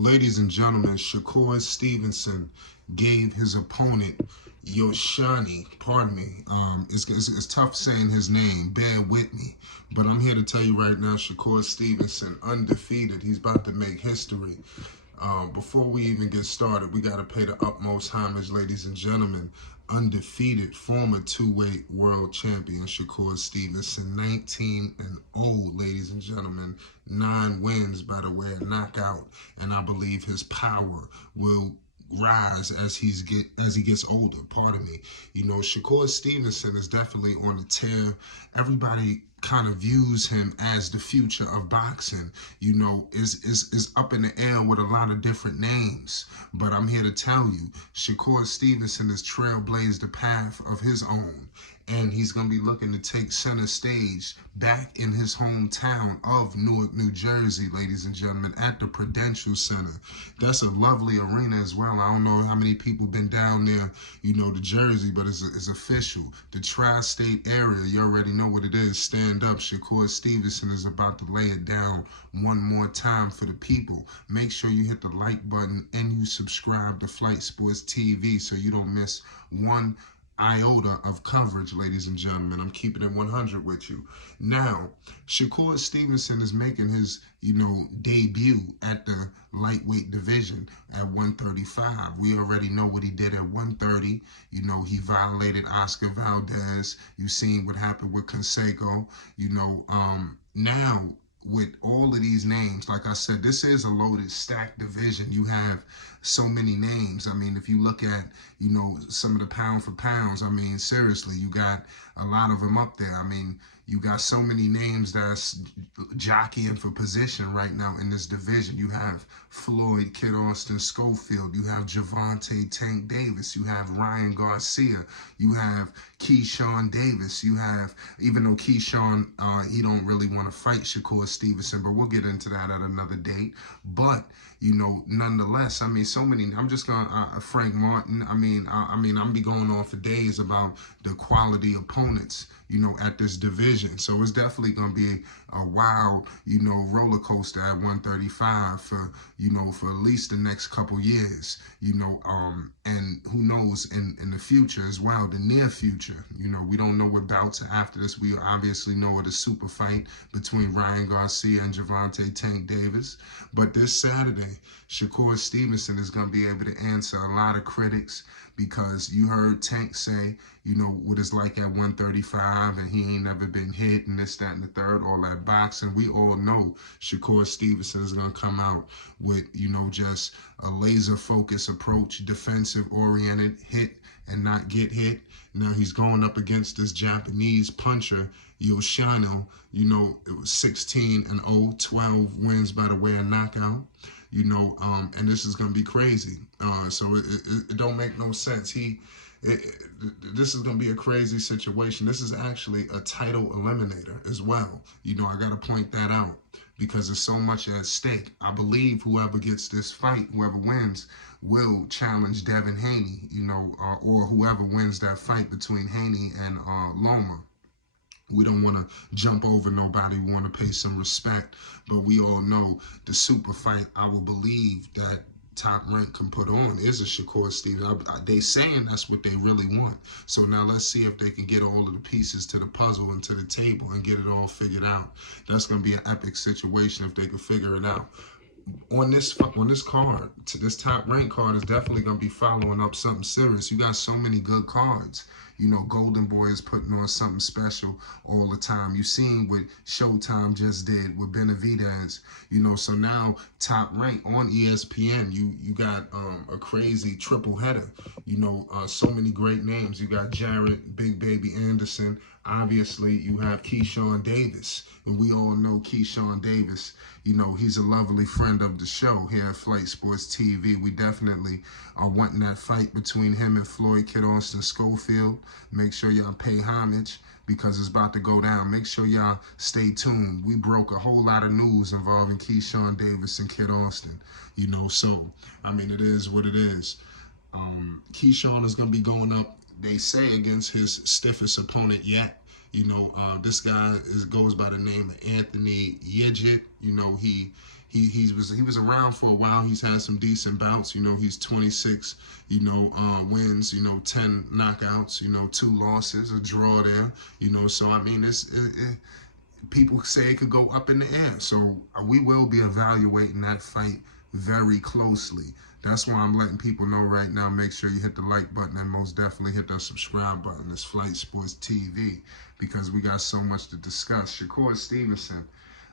Ladies and gentlemen, Shakur Stevenson gave his opponent Yoshino, pardon me, it's tough saying his name, bear with me, but I'm here to tell you right now, Shakur Stevenson, undefeated, he's about to make history. Before we even get started, we got to pay the utmost homage, ladies and gentlemen. Undefeated former two-weight world champion Shakur Stevenson, 19-0, ladies and gentlemen. 9 wins by the way of knockout, and I believe his power will rise as he gets older. Pardon me. You know, Shakur Stevenson is definitely on the tear. Everybody kind of views him as the future of boxing. You know, is up in the air with a lot of different names. But I'm here to tell you, Shakur Stevenson has trailblazed the path of his own. And he's going to be looking to take center stage back in his hometown of Newark, New Jersey, ladies and gentlemen, at the Prudential Center. That's a lovely arena as well. I don't know how many people been down there, you know, to Jersey, but it's official. The tri-state area, you already know what it is. Stand up. Shakur Stevenson is about to lay it down one more time for the people. Make sure you hit the like button and you subscribe to Flight Sports TV so you don't miss one iota of coverage, ladies and gentlemen. I'm keeping it 100 with you. Now, Shakur Stevenson is making his, debut at the lightweight division at 135. We already know what he did at 130. You know, he violated Oscar Valdez. You've seen what happened with Conseco. Now, with all of these names, like I said, this is a loaded, stacked division. You have so many names. I mean, if you look at, some of the pound for pounds, I mean, seriously, you got a lot of them up there. I mean, you got so many names that's jockeying for position right now in this division. You have Floyd, Kid Austin Schofield. You have Gervonta Tank Davis. You have Ryan Garcia. You have Keyshawn Davis. You have, even though Keyshawn, he don't really want to fight Shakur Stevenson, but we'll get into that at another date. But, nonetheless, I mean, so many, I'm just going to, Frank Martin, I'm be going on for days about the quality opponents, at this division. So it's definitely going to be a wild, roller coaster at 135 for, for at least the next couple years, and who knows in the future as well, the near future. We don't know what bouts are after this. We obviously know of the super fight between Ryan Garcia and Gervonta Tank Davis. But this Saturday, Shakur Stevenson is going to be able to answer a lot of critics, because you heard Tank say, what it's like at 135, and he ain't never been hit, and this, that, and the third, all that boxing. We all know Shakur Stevenson is going to come out with, just a laser-focused approach, defensive-oriented, hit and not get hit. Now he's going up against this Japanese puncher, Yoshino. It was 16-0, 12 wins by the way of knockout. And this is going to be crazy. So it don't make no sense. This is going to be a crazy situation. This is actually a title eliminator as well. I got to point that out, because there's so much at stake. I believe whoever gets this fight, whoever wins, will challenge Devin Haney, or whoever wins that fight between Haney and Loma. We don't want to jump over nobody. We want to pay some respect. But we all know the super fight, I will believe, that Top Rank can put on is a Shakur Stevenson. They saying that's what they really want. So now let's see if they can get all of the pieces to the puzzle and to the table and get it all figured out. That's going to be an epic situation if they can figure it out. On this card, this Top Rank card is definitely going to be following up something serious. You got so many good cards. Golden Boy is putting on something special all the time. You seen what Showtime just did with Benavidez. So now Top Rank on ESPN, you got a crazy triple header. So many great names. You got Jarrett, Big Baby Anderson. Obviously, you have Keyshawn Davis. And we all know Keyshawn Davis. He's a lovely friend of the show here at Flight Sports TV. We definitely are wanting that fight between him and Floyd Kid Austin Schofield. Make sure y'all pay homage, because it's about to go down. Make sure y'all stay tuned. We broke a whole lot of news involving Keyshawn Davis and Kid Austin. So, it is what it is. Keyshawn is going to be going up, they say, against his stiffest opponent yet. This guy goes by the name of Anthony Yejit. He he was around for a while. He's had some decent bouts. You know, he's 26. You know, wins. You know, 10 knockouts. You know, 2 losses, a draw there. You know, so I mean, people say it could go up in the air. So we will be evaluating that fight very closely. That's why I'm letting people know right now. Make sure you hit the like button and most definitely hit the subscribe button. It's Flight Sports TV because we got so much to discuss. Shakur Stevenson.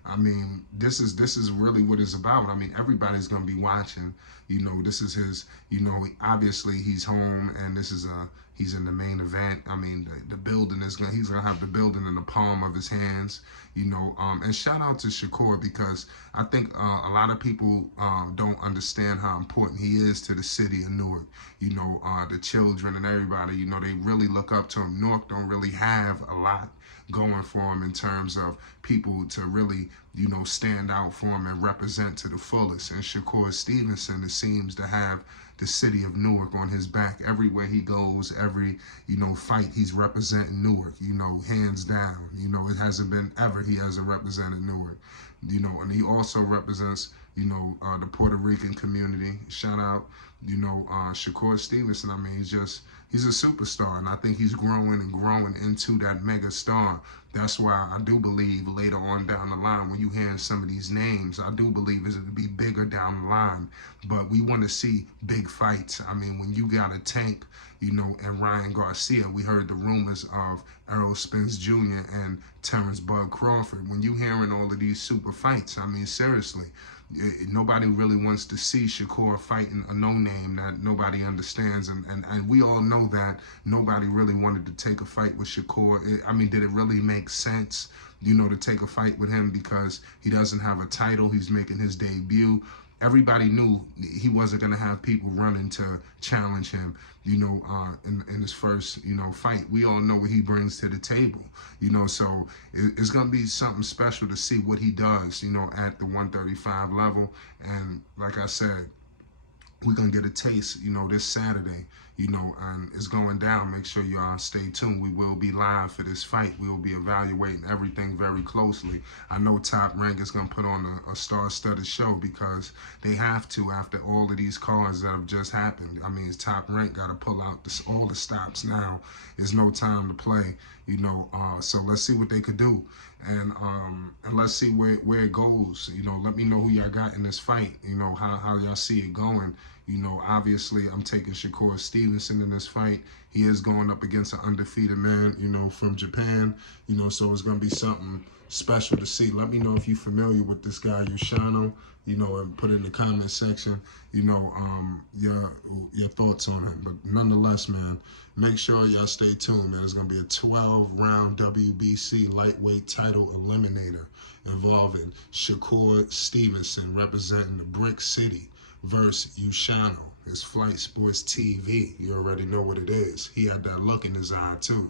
I mean, this is really what it's about. I mean, everybody's gonna be watching. You know, this is his. You know, obviously he's home, and this is he's in the main event. I mean, the building is gonna he's gonna have the building in the palm of his hands. You know, and shout out to Shakur because I think a lot of people don't understand how important he is to the city of Newark. You know, the children and everybody. You know, they really look up to him. Newark don't really have a lot going for him in terms of people to really, you know, stand out for him and represent to the fullest. And Shakur Stevenson, it seems to have the city of Newark on his back. Everywhere he goes, every, you know, fight, he's representing Newark, you know, hands down. You know, it hasn't been ever he hasn't represented Newark. You know, and he also represents, you know, the Puerto Rican community. Shout out, you know, Shakur Stevenson. I mean, he's a superstar, and I think he's growing and growing into that mega star. That's why I do believe later on down the line, when you hear some of these names, I do believe it's going to be bigger down the line. But we want to see big fights. I mean, when you got a Tank, you know, and Ryan Garcia, we heard the rumors of Errol Spence Jr. and Terrence Bud Crawford. When you hearing all of these super fights, I mean, seriously, nobody really wants to see Shakur fighting a no-name that nobody understands. And we all know that nobody really wanted to take a fight with Shakur. I mean, did it really make sense, you know, to take a fight with him because he doesn't have a title? He's making his debut. Everybody knew he wasn't going to have people running to challenge him, you know, in his first, you know, fight. We all know what he brings to the table, you know, so it's going to be something special to see what he does, you know, at the 135 level. And like I said, we're going to get a taste, you know, this Saturday, you know, and it's going down. Make sure y'all stay tuned. We will be live for this fight. We will be evaluating everything very closely. I know Top Rank is going to put on a star-studded show because they have to after all of these cards that have just happened. I mean, Top Rank got to pull out all the stops now. There's no time to play, you know, so let's see what they could do. And let's see where it goes. You know, let me know who y'all got in this fight. You know, how y'all see it going. You know, obviously, I'm taking Shakur Stevenson in this fight. He is going up against an undefeated man, you know, from Japan. You know, so it's going to be something special to see. Let me know if you're familiar with this guy, Yoshino, you know, and put it in the comment section, you know, your thoughts on him. But nonetheless, man, make sure y'all stay tuned, man. It's going to be a 12-round WBC lightweight title eliminator involving Shakur Stevenson representing the Brick City versus Yoshino. It's Flight Sports TV. You already know what it is. He had that look in his eye, too.